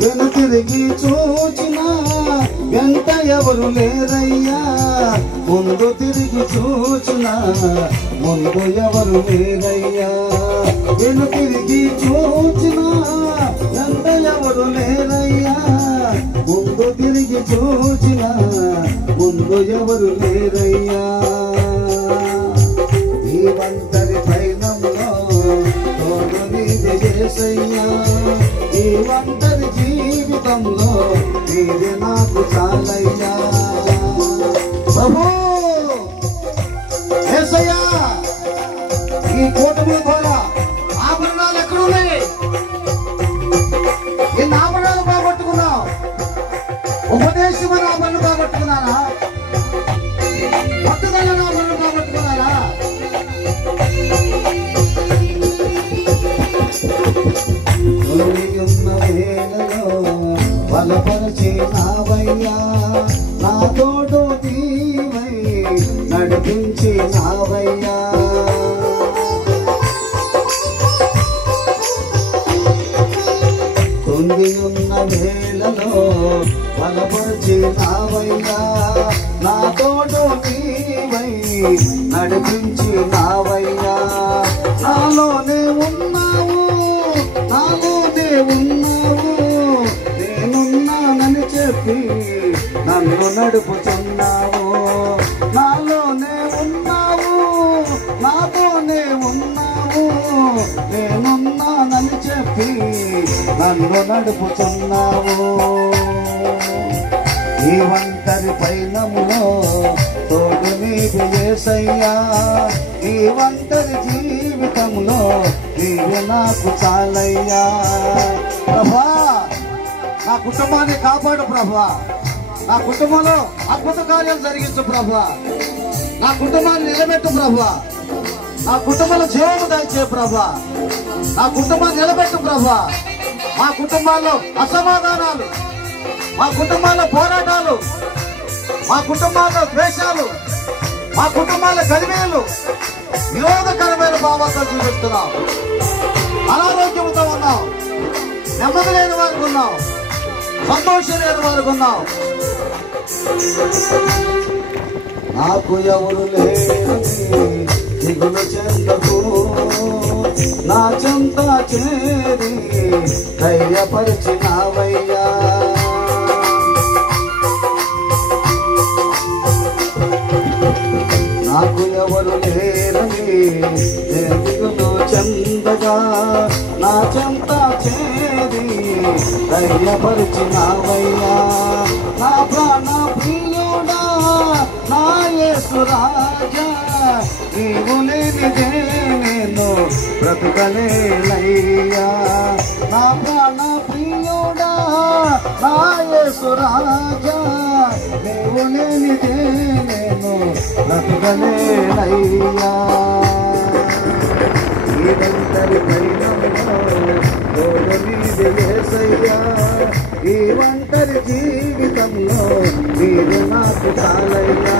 వెను తిరిగి చూచినా వెంట ఎవరు లేరయ్యా, ముందు తిరిగి చూచినా ముందు ఎవరు లేరయ్యా. వెను తిరిగి చూచినా వెంట ఎవరు లేరయ్యా, ముందు తిరిగి చూచినా ముందు ఎవరు లేరయ్యా. ఈ ఒంటరి పయనంలో తోడు నీదే యేసయ్యా, ఈ ఒంటరి జీవితంలో నీదే నాకు చాలయ్యా. ప్రభు యేసయ్యా, ఈ కూటమి ద్వారా ఆభరణాలు ఎక్కడున్నాయి? ఎన్ని ఆభరణాలు బాగొట్టుకున్నావు? ఉపదేశమైన ఆభరణం బాగొట్టుకున్నానా? పట్టుదల ఆభరణం బాగొట్టుకున్నానా? ఉన్న వేళలో బలపరిచినావయ్యా, నా తోడు నీవై నడిపించినావయ్యా. కుంగి ఉన్న వేళలో బలపరిచినావయ్యా, నా తోడు నీవై నడిపించినావయ్యా. నాలోనే ఉన్నావు, నాలోనే ఉన్నావు, నేనున్నానని చెప్పి నన్ను నడుపుతున్నావు. నాలోనే ఉన్నావు, నాతోనే ఉన్నావు, నేనున్నానని చెప్పి నన్ను నడుపుతున్నావు. ఈ ఒంటరి పయనములో తోడు నీవే యేసయ్యా, ఈ ఒంటరి జీవితంలో నీవే నాకు చాలయ్యా. ప్రభా, నా కుటుంబాన్ని కాపాడు ప్రభా, నా కుటుంబంలో అద్భుత కార్యాలు జరిగించు ప్రభా, నా కుటుంబాన్ని నిలబెట్టు ప్రభా, నా కుటుంబంలో జీవము దయచే ప్రభా, నా కుటుంబాన్ని నిలబెట్టు ప్రభా. మా కుటుంబాల్లో అసమాధానాలు, మా కుటుంబాల్లో పోరాటాలు, మా కుటుంబాల్లో ద్వేషాలు, మా కుటుంబాల గలిమేలు, విరోధకరమైన భావాలతో జీవిస్తున్నాం. అనారోగ్యంతో ఉన్నాం, నెమ్మది లేని వారికి ఉన్నాం, సంతోషం లేని వారికి ఉన్నాం. నాకు ఎవరు లేరని దిగులు చెందకు, నా చెంత చేరి ధైర్యపరిచినావయ్యా. నాకు ఎవరు లేరని దిగులు చెందగా, నా చెంత చేరి ధైర్యపరిచినావయ్యా. నా ప్రాణ ప్రియుడా, నా యేసు రాజా, నీవు లేనిదే నేను బ్రతుకలేనయ్యా. నా ప్రాణ ప్రియుడా, నా యేసు రాజా, నీవు లేనిదే నేను బ్రతుకలేనయ్యా. ఈ ఒంటరి పయనంలో తోడు నీవే యేసయ్యా, ఈ ఒంటరి జీవితంలో నీవే నాకు చాలయ్యా.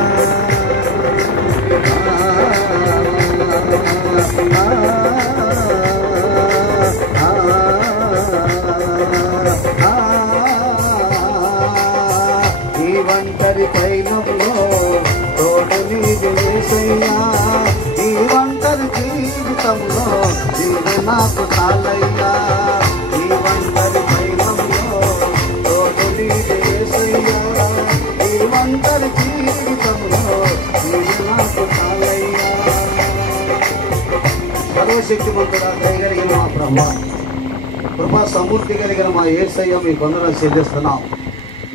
ఈ ఒంటరి పయనంలో తోడు నీవే యేసయ్యా, ఈ ఒంటరి జీవితంలో నీవే నాకు చాలయ్యా. ఈ ఒంటరి పయనంలో తోడు నీవే యేసయ్యా, ఈ ఒంటరి జీవితంలో నీవే నాకు చాలయ్యా. సర్వశక్తిమంతుడా, దయగలిగిన మా ప్రభువా, కృపా సమృద్ధి కలిగిన మా యేసయ్య, మీ వందనాలు చెల్లిస్తున్నాం.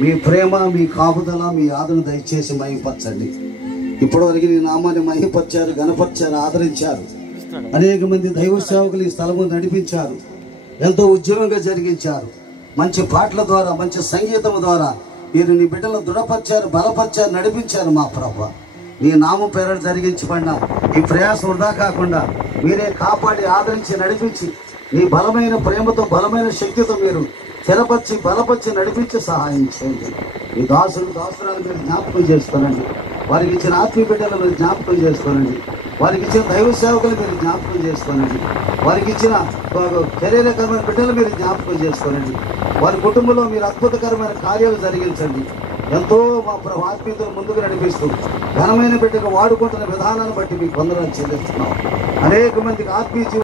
మీ ప్రేమ, మీ కాపుదల, మీ ఆదరణ దయచేసి మహిమపరచండి. ఇప్పటివరకు నీ నామాన్ని మహిమపరిచారు, గణపరిచారు, ఆదరించారు. అనేక మంది దైవ సేవకులు ఈ స్థలము నడిపించారు, ఎంతో ఉద్యమంగా జరిగించారు. మంచి పాటల ద్వారా, మంచి సంగీతం ద్వారా మీరు నీ బిడ్డలను దృఢపరిచారు, బలపరిచారు, నడిపించారు. మా ప్రభువా, నీ నామం పేరట జరిగించబడిన ఈ ప్రయాసం వృధా కాకుండా మీరే కాపాడి ఆదరించి నడిపించి మీ బలమైన ప్రేమతో బలమైన శక్తితో మీరు స్థిరపరిచి బలపరిచి నడిపించి సహాయం చేయండి. ఈ దాసురాలు మీరు జ్ఞాపకం చేసుకోనండి. వారికి ఇచ్చిన ఆత్మీయ బిడ్డలు మీరు జ్ఞాపకం చేసుకోనండి. వారికి ఇచ్చిన దైవ సేవకులు మీరు జ్ఞాపకం చేసుకోనండి. వారికి ఇచ్చిన శరీరకరమైన బిడ్డలు మీరు జ్ఞాపకం చేసుకోనండి. వారి కుటుంబంలో మీరు అద్భుతకరమైన కార్యాలు జరిగించండి. ఎంతో మా ప్రభు ఆత్మీయతను ముందుకు నడిపిస్తూ ఘనమైన బిడ్డగా వాడుకుంటున్న విధానాన్ని బట్టి మీకు వందనాలు చెల్లిస్తున్నాం. అనేక మందికి ఆత్మీయ